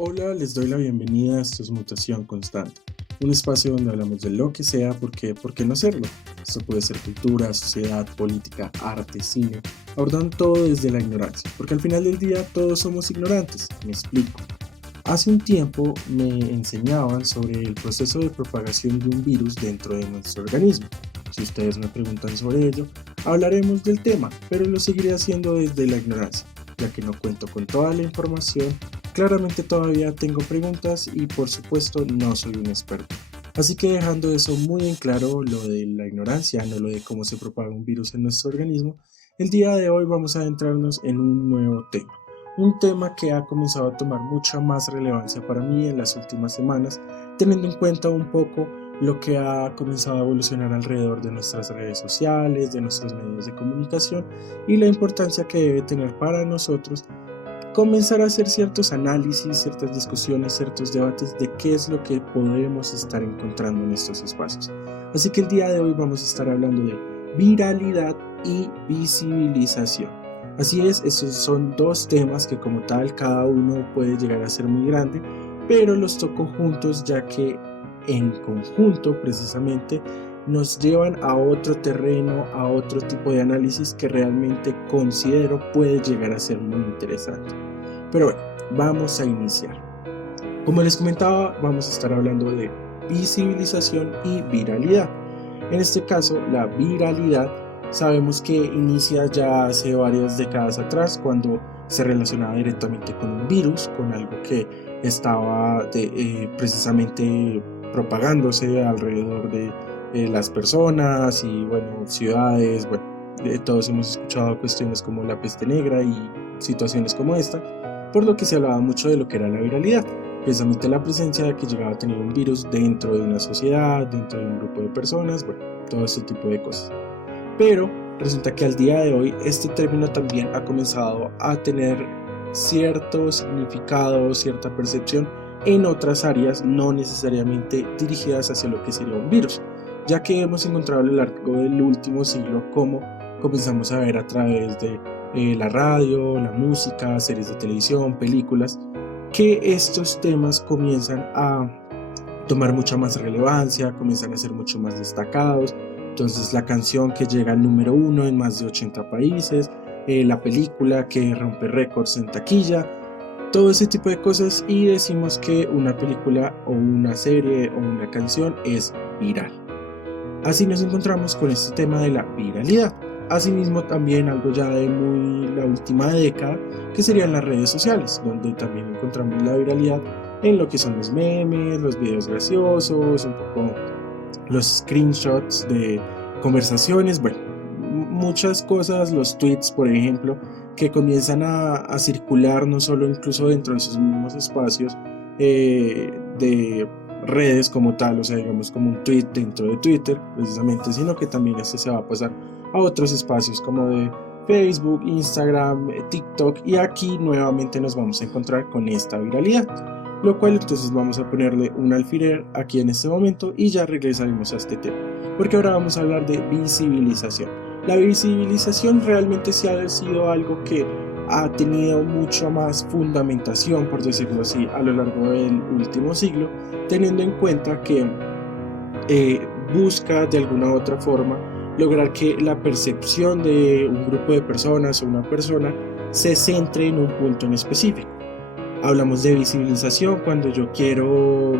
Hola, les doy la bienvenida a Esto es Mutación Constante, un espacio donde hablamos de lo que sea, porque ¿por qué no hacerlo? Esto puede ser cultura, sociedad, política, arte, cine, abordando todo desde la ignorancia, porque al final del día todos somos ignorantes, me explico. Hace un tiempo me enseñaban sobre el proceso de propagación de un virus dentro de nuestro organismo. Si ustedes me preguntan sobre ello, hablaremos del tema, pero lo seguiré haciendo desde la ignorancia, ya que no cuento con toda la información. Claramente todavía tengo preguntas y por supuesto no soy un experto. Así que dejando eso muy en claro, lo de la ignorancia, no lo de cómo se propaga un virus en nuestro organismo, el día de hoy vamos a adentrarnos en un nuevo tema. Un tema que ha comenzado a tomar mucha más relevancia para mí en las últimas semanas, teniendo en cuenta un poco lo que ha comenzado a evolucionar alrededor de nuestras redes sociales, de nuestros medios de comunicación y la importancia que debe tener para nosotros comenzar a hacer ciertos análisis, ciertas discusiones, ciertos debates de qué es lo que podemos estar encontrando en estos espacios. Así que el día de hoy vamos a estar hablando de viralidad y visibilización. Así es, estos son dos temas que como tal cada uno puede llegar a ser muy grande, pero los toco juntos ya que en conjunto precisamente nos llevan a otro terreno, a otro tipo de análisis que realmente considero puede llegar a ser muy interesante. Pero bueno, vamos a iniciar. Como les comentaba, vamos a estar hablando de visibilización y viralidad. En este caso, la viralidad sabemos que inicia ya hace varias décadas atrás cuando se relacionaba directamente con un virus, con algo que estaba precisamente propagándose alrededor de las personas y bueno, ciudades, bueno, todos hemos escuchado cuestiones como la peste negra y situaciones como esta, por lo que se hablaba mucho de lo que era la viralidad, precisamente la presencia de que llegaba a tener un virus dentro de una sociedad, dentro de un grupo de personas, bueno, todo ese tipo de cosas. Pero resulta que al día de hoy este término también ha comenzado a tener cierto significado, cierta percepción en otras áreas no necesariamente dirigidas hacia lo que sería un virus, ya que hemos encontrado a lo largo del último siglo cómo comenzamos a ver a través de la radio, la música, series de televisión, películas, que estos temas comienzan a tomar mucha más relevancia, comienzan a ser mucho más destacados. Entonces la canción que llega al número uno en más de 80 países, la película que rompe récords en taquilla, todo ese tipo de cosas y decimos que una película o una serie o una canción es viral. Así nos encontramos con este tema de la viralidad. Asimismo también algo ya de muy la última década, que serían las redes sociales, donde también encontramos la viralidad en lo que son los memes, los videos graciosos, un poco los screenshots de conversaciones, bueno, muchas cosas, los tweets, por ejemplo, que comienzan a circular no solo incluso dentro de esos mismos espacios de redes como tal, o sea, digamos como un tweet dentro de Twitter, precisamente, sino que también esto se va a pasar a otros espacios como de Facebook, Instagram, TikTok, y aquí nuevamente nos vamos a encontrar con esta viralidad, lo cual entonces vamos a ponerle un alfiler aquí en este momento y ya regresaremos a este tema, porque ahora vamos a hablar de visibilización. La visibilización realmente sí ha sido algo que ha tenido mucha más fundamentación, por decirlo así, a lo largo del último siglo, teniendo en cuenta que busca de alguna u otra forma lograr que la percepción de un grupo de personas o una persona se centre en un punto en específico. Hablamos de visibilización cuando yo quiero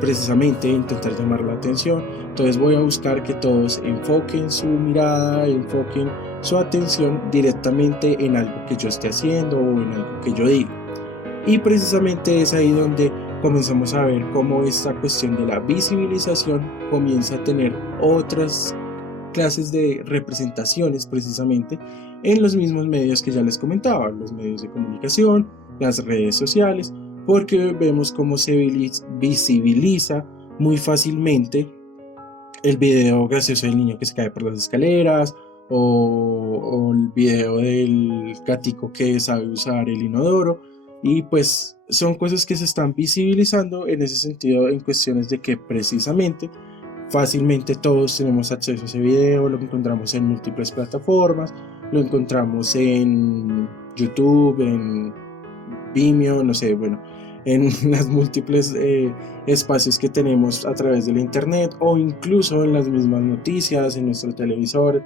precisamente intentar llamar la atención, entonces voy a buscar que todos enfoquen su mirada, enfoquen su atención directamente en algo que yo esté haciendo o en algo que yo diga. Y precisamente es ahí donde comenzamos a ver cómo esta cuestión de la visibilización comienza a tener otras clases de representaciones precisamente en los mismos medios que ya les comentaba, los medios de comunicación, las redes sociales, porque vemos cómo se visibiliza muy fácilmente el video gracioso del niño que se cae por las escaleras o el video del gatico que sabe usar el inodoro, y pues son cosas que se están visibilizando en ese sentido, en cuestiones de que precisamente fácilmente todos tenemos acceso a ese video, lo encontramos en múltiples plataformas, lo encontramos en YouTube, en Vimeo, no sé, bueno, en las múltiples espacios que tenemos a través del internet o incluso en las mismas noticias, en nuestro televisor,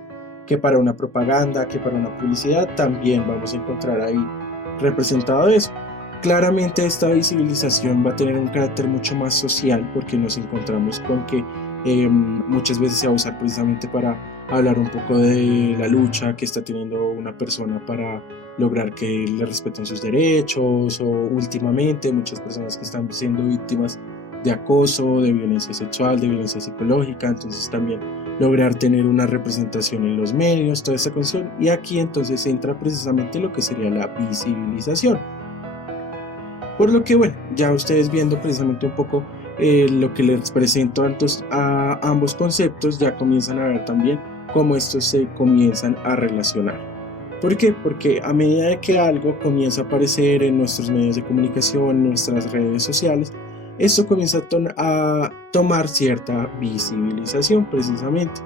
que para una propaganda, que para una publicidad, también vamos a encontrar ahí representado eso. Claramente esta visibilización va a tener un carácter mucho más social porque nos encontramos con que muchas veces se va a usar precisamente para hablar un poco de la lucha que está teniendo una persona para lograr que le respeten sus derechos, o últimamente muchas personas que están siendo víctimas de acoso, de violencia sexual, de violencia psicológica, entonces también lograr tener una representación en los medios, toda esta cuestión, y aquí entonces entra precisamente lo que sería la visibilización. Por lo que bueno, ya ustedes viendo precisamente un poco lo que les presento a ambos conceptos, ya comienzan a ver también cómo estos se comienzan a relacionar. ¿Por qué? Porque a medida de que algo comienza a aparecer en nuestros medios de comunicación, en nuestras redes sociales, esto comienza a tomar cierta visibilización precisamente.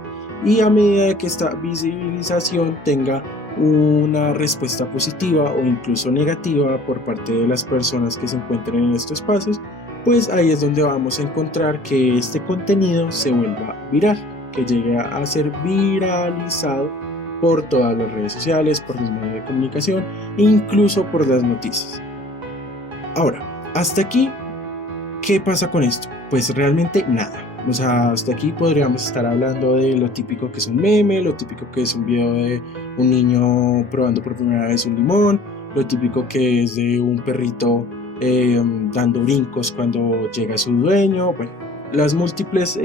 Y a medida de que esta visibilización tenga una respuesta positiva o incluso negativa por parte de las personas que se encuentran en estos espacios, pues ahí es donde vamos a encontrar que este contenido se vuelva viral, que llegue a ser viralizado por todas las redes sociales, por los medios de comunicación e incluso por las noticias. Ahora, hasta aquí, ¿qué pasa con esto? Pues realmente nada. O sea, hasta aquí podríamos estar hablando de lo típico que es un meme, lo típico que es un video de un niño probando por primera vez un limón, lo típico que es de un perrito dando brincos cuando llega su dueño, bueno, las múltiples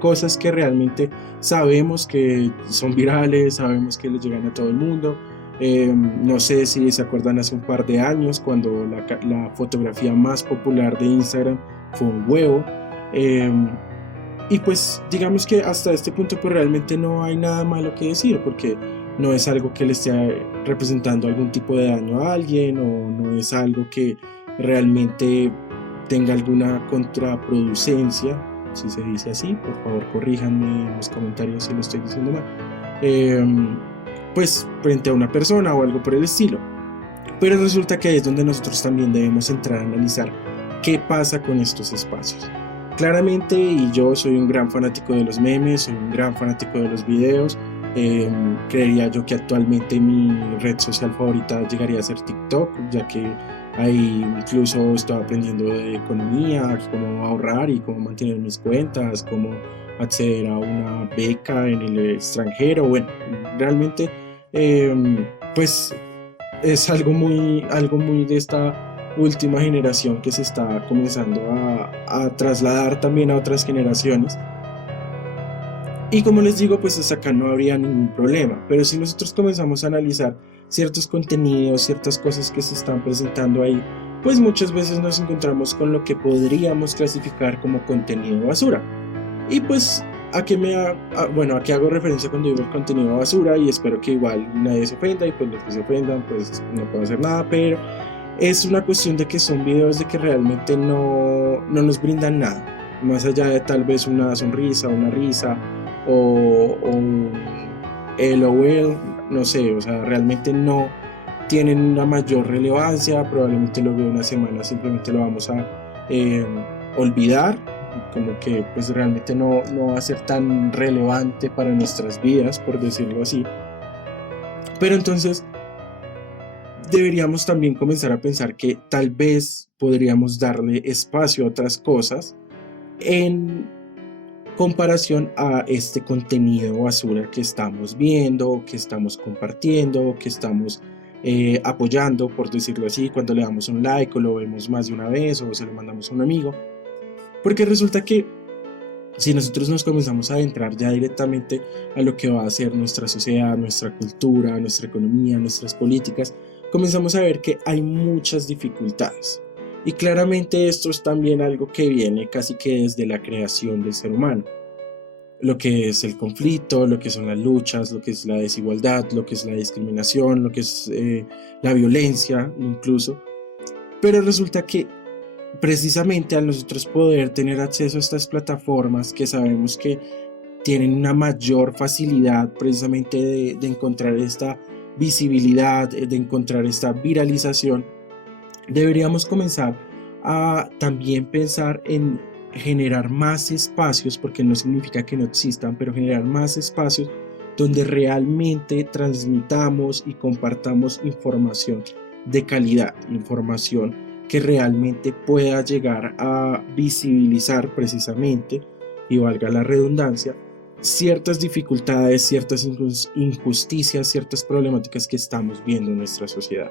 cosas que realmente sabemos que son virales, sabemos que le llegan a todo el mundo. No sé si se acuerdan hace un par de años cuando la fotografía más popular de Instagram fue un huevo. Y pues digamos que hasta este punto pues realmente no hay nada malo que decir porque no es algo que le esté representando algún tipo de daño a alguien o no es algo que realmente tenga alguna contraproducencia, si se dice así, por favor corríjanme en los comentarios si lo estoy diciendo mal, pues frente a una persona o algo por el estilo. Pero resulta que ahí es donde nosotros también debemos entrar a analizar qué pasa con estos espacios. Claramente, y yo soy un gran fanático de los memes, soy un gran fanático de los videos, creería yo que actualmente mi red social favorita llegaría a ser TikTok, ya que ahí incluso estoy aprendiendo de economía, cómo ahorrar y cómo mantener mis cuentas, cómo acceder a una beca en el extranjero. Bueno, realmente pues es algo muy de esta última generación que se está comenzando a trasladar también a otras generaciones. Y como les digo, pues hasta acá no habría ningún problema, pero si nosotros comenzamos a analizar ciertos contenidos, ciertas cosas que se están presentando ahí, pues muchas veces nos encontramos con lo que podríamos clasificar como contenido basura. Y pues a qué hago referencia cuando digo el contenido basura, y espero que igual nadie se ofenda, y pues los que se ofendan pues no puedo hacer nada, pero es una cuestión de que son videos de que realmente no nos brindan nada, más allá de tal vez una sonrisa, una risa o un LOL, no sé, o sea, realmente no tienen una mayor relevancia, probablemente lo veo una semana, simplemente lo vamos a olvidar, como que pues realmente no va a ser tan relevante para nuestras vidas, por decirlo así. Pero entonces deberíamos también comenzar a pensar que tal vez podríamos darle espacio a otras cosas en comparación a este contenido basura que estamos viendo, que estamos compartiendo, que estamos apoyando, por decirlo así, cuando le damos un like o lo vemos más de una vez o se lo mandamos a un amigo. Porque resulta que si nosotros nos comenzamos a adentrar ya directamente a lo que va a ser nuestra sociedad, nuestra cultura, nuestra economía, nuestras políticas, comenzamos a ver que hay muchas dificultades. Y claramente esto es también algo que viene casi que desde la creación del ser humano. Lo que es el conflicto, lo que son las luchas, lo que es la desigualdad, lo que es la discriminación, lo que es la violencia incluso. Pero resulta que precisamente al nosotros poder tener acceso a estas plataformas que sabemos que tienen una mayor facilidad precisamente de encontrar esta visibilidad, de encontrar esta viralización, deberíamos comenzar a también pensar en generar más espacios, porque no significa que no existan, pero generar más espacios donde realmente transmitamos y compartamos información de calidad, información que realmente pueda llegar a visibilizar precisamente, y valga la redundancia, ciertas dificultades, ciertas injusticias, ciertas problemáticas que estamos viendo en nuestra sociedad.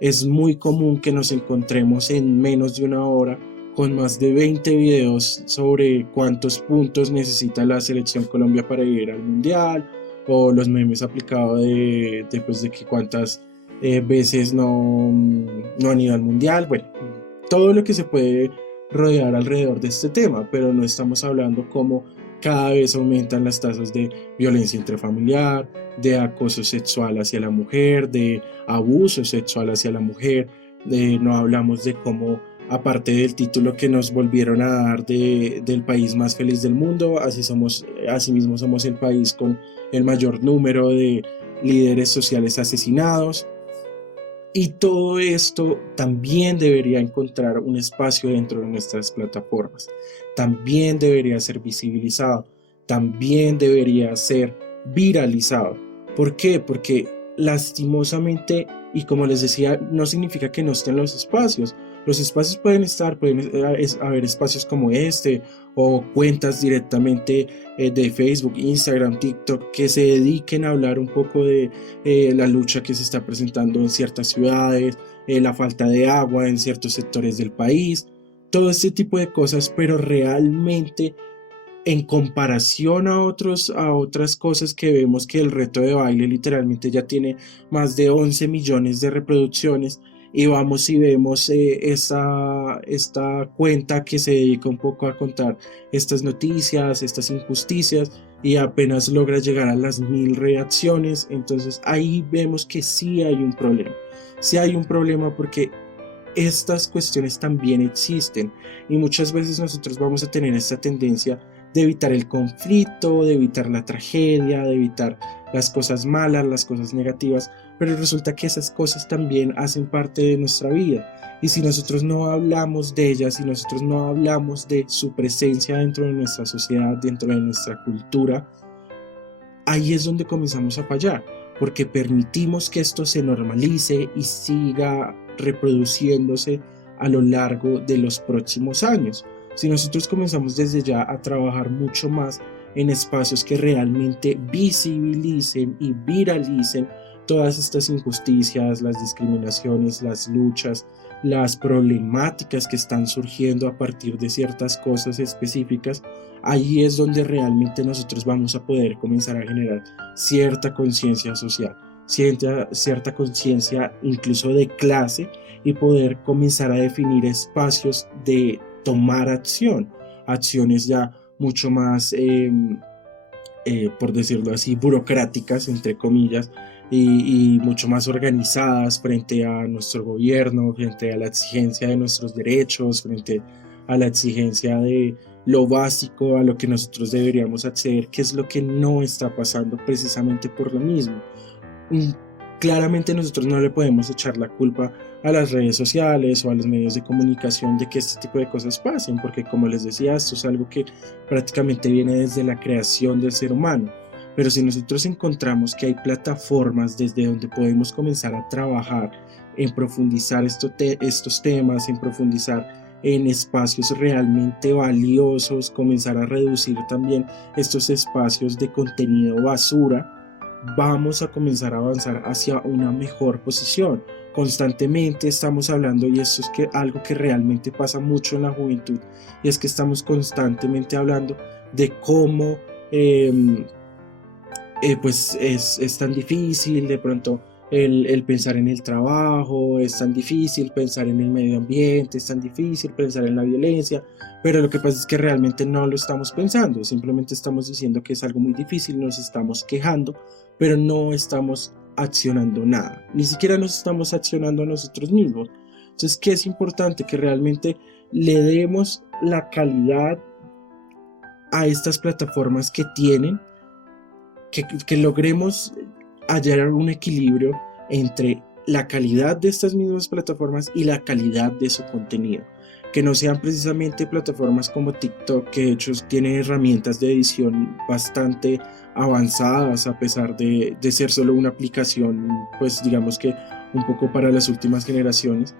Es muy común que nos encontremos en menos de una hora con más de 20 videos sobre cuántos puntos necesita la selección Colombia para ir al mundial, o los memes aplicados de que cuántas veces no han ido al mundial. Bueno, todo lo que se puede rodear alrededor de este tema, pero no estamos hablando como cada vez aumentan las tasas de violencia intrafamiliar, de acoso sexual hacia la mujer, de abuso sexual hacia la mujer. No hablamos de cómo, aparte del título que nos volvieron a dar del país más feliz del mundo, asimismo somos el país con el mayor número de líderes sociales asesinados. Y todo esto también debería encontrar un espacio dentro de nuestras plataformas. También debería ser visibilizado. También debería ser viralizado. ¿Por qué? Porque lastimosamente, y como les decía, no significa que no estén los espacios. Los espacios pueden estar, pueden haber espacios como este, o cuentas directamente de Facebook, Instagram, TikTok, que se dediquen a hablar un poco de la lucha que se está presentando en ciertas ciudades, la falta de agua en ciertos sectores del país, todo este tipo de cosas, pero realmente en comparación a otras cosas que vemos, que el reto de baile literalmente ya tiene más de 11 millones de reproducciones, y vamos y vemos esta cuenta que se dedica un poco a contar estas noticias, estas injusticias, y apenas logra llegar a las 1000 reacciones. Entonces ahí vemos que sí hay un problema. Sí hay un problema porque estas cuestiones también existen, y muchas veces nosotros vamos a tener esta tendencia de evitar el conflicto, de evitar la tragedia, de evitar las cosas malas, las cosas negativas, pero resulta que esas cosas también hacen parte de nuestra vida, y si nosotros no hablamos de ellas, si nosotros no hablamos de su presencia dentro de nuestra sociedad, dentro de nuestra cultura, ahí es donde comenzamos a fallar, porque permitimos que esto se normalice y siga reproduciéndose a lo largo de los próximos años. Si nosotros comenzamos desde ya a trabajar mucho más en espacios que realmente visibilicen y viralicen todas estas injusticias, las discriminaciones, las luchas, las problemáticas que están surgiendo a partir de ciertas cosas específicas, ahí es donde realmente nosotros vamos a poder comenzar a generar cierta conciencia social, cierta conciencia incluso de clase, y poder comenzar a definir espacios de tomar acción, acciones ya mucho más, por decirlo así, burocráticas, entre comillas, y mucho más organizadas frente a nuestro gobierno, frente a la exigencia de nuestros derechos, frente a la exigencia de lo básico a lo que nosotros deberíamos acceder, que es lo que no está pasando precisamente por lo mismo. Y claramente nosotros no le podemos echar la culpa a las redes sociales o a los medios de comunicación de que este tipo de cosas pasen, porque como les decía, esto es algo que prácticamente viene desde la creación del ser humano. Pero si nosotros encontramos que hay plataformas desde donde podemos comenzar a trabajar en profundizar estos temas, en profundizar en espacios realmente valiosos, comenzar a reducir también estos espacios de contenido basura, vamos a comenzar a avanzar hacia una mejor posición. Constantemente estamos hablando, y eso es algo que realmente pasa mucho en la juventud, y es que estamos constantemente hablando de cómo pues es tan difícil de pronto el pensar en el trabajo, es tan difícil pensar en el medio ambiente, es tan difícil pensar en la violencia, pero lo que pasa es que realmente no lo estamos pensando, simplemente estamos diciendo que es algo muy difícil, nos estamos quejando, pero no estamos accionando nada, ni siquiera nos estamos accionando a nosotros mismos. Entonces, ¿qué es importante? Que realmente le demos la calidad a estas plataformas que tienen, que logremos hallar un equilibrio entre la calidad de estas mismas plataformas y la calidad de su contenido. que no sean precisamente plataformas como TikTok, que de hecho tienen herramientas de edición bastante avanzadas a pesar de ser solo una aplicación, pues digamos que un poco para las últimas generaciones,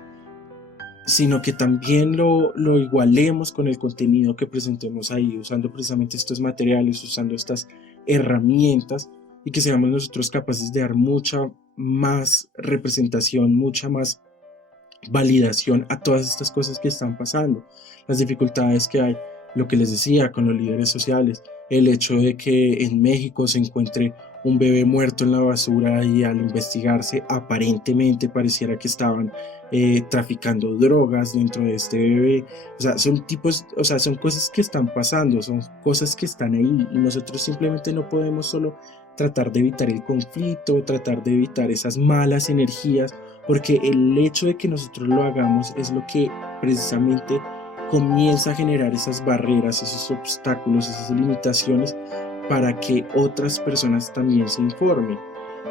sino que también lo igualemos con el contenido que presentemos ahí, usando precisamente estos materiales, usando estas herramientas, y que seamos nosotros capaces de dar mucha más representación, mucha más validación a todas estas cosas que están pasando, las dificultades que hay, lo que les decía con los líderes sociales, el hecho de que en México se encuentre un bebé muerto en la basura y al investigarse aparentemente pareciera que estaban traficando drogas dentro de este bebé. O sea, son tipos, o sea, son cosas que están pasando, son cosas que están ahí, y nosotros simplemente no podemos solo tratar de evitar el conflicto, tratar de evitar esas malas energías, porque el hecho de que nosotros lo hagamos es lo que precisamente comienza a generar esas barreras, esos obstáculos, esas limitaciones para que otras personas también se informen.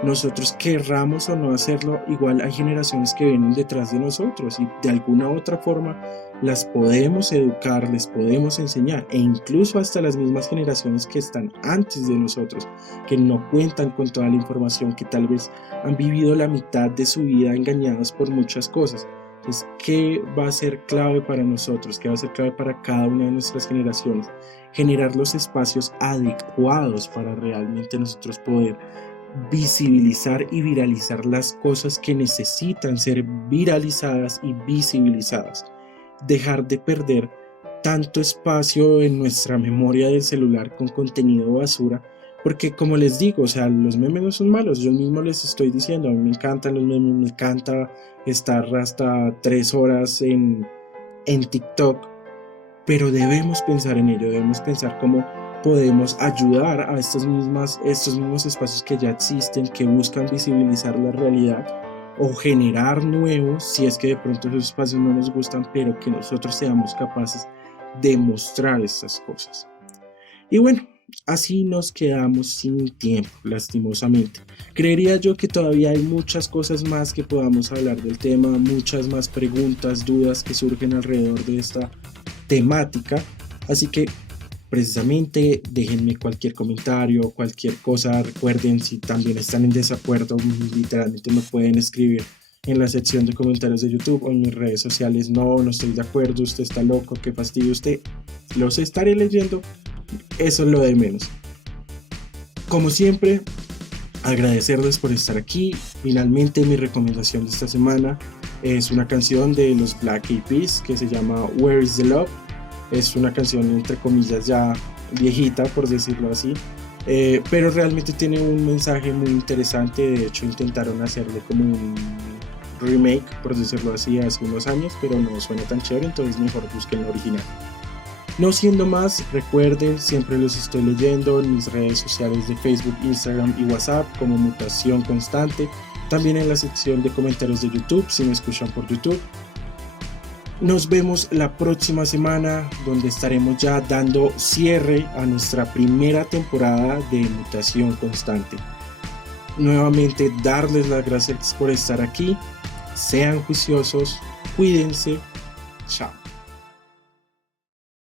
Nosotros querramos o no hacerlo, igual hay generaciones que vienen detrás de nosotros y de alguna otra forma las podemos educar, les podemos enseñar, e incluso hasta las mismas generaciones que están antes de nosotros, que no cuentan con toda la información, que tal vez han vivido la mitad de su vida engañados por muchas cosas. Entonces, ¿qué va a ser clave para nosotros? ¿Qué va a ser clave para cada una de nuestras generaciones? Generar los espacios adecuados para realmente nosotros poder visibilizar y viralizar las cosas que necesitan ser viralizadas y visibilizadas. Dejar de perder tanto espacio en nuestra memoria del celular con contenido basura, porque como les digo, o sea, los memes no son malos, yo mismo les estoy diciendo, a mí me encantan los memes, me encanta estar hasta 3 horas en TikTok, pero debemos pensar en ello, debemos pensar cómo podemos ayudar a estos mismos espacios que ya existen, que buscan visibilizar la realidad, o generar nuevos, si es que de pronto esos espacios no nos gustan, pero que nosotros seamos capaces de mostrar estas cosas. Y bueno, así nos quedamos sin tiempo, lastimosamente. Creería yo que todavía hay muchas cosas más que podamos hablar del tema, muchas más preguntas, dudas que surgen alrededor de esta temática, así que precisamente déjenme cualquier comentario, cualquier cosa. Recuerden, si también están en desacuerdo, literalmente me pueden escribir en la sección de comentarios de YouTube o en mis redes sociales. No estoy de acuerdo, usted está loco, qué fastidio usted. Los estaré leyendo, eso es lo de menos. Como siempre, agradecerles por estar aquí. Finalmente, mi recomendación de esta semana es una canción de los Black Eyed Peas que se llama Where is the Love. Es una canción entre comillas ya viejita, por decirlo así, pero realmente tiene un mensaje muy interesante. De hecho, intentaron hacerle como un remake, por decirlo así, hace unos años, pero no suena tan chévere, entonces mejor busquen la original. No siendo más, recuerden, siempre los estoy leyendo en mis redes sociales de Facebook, Instagram y WhatsApp como Mutación Constante, también en la sección de comentarios de YouTube si me escuchan por YouTube. Nos vemos la próxima semana, donde estaremos ya dando cierre a nuestra primera temporada de Mutación Constante. Nuevamente, darles las gracias por estar aquí. Sean juiciosos, cuídense. Chao.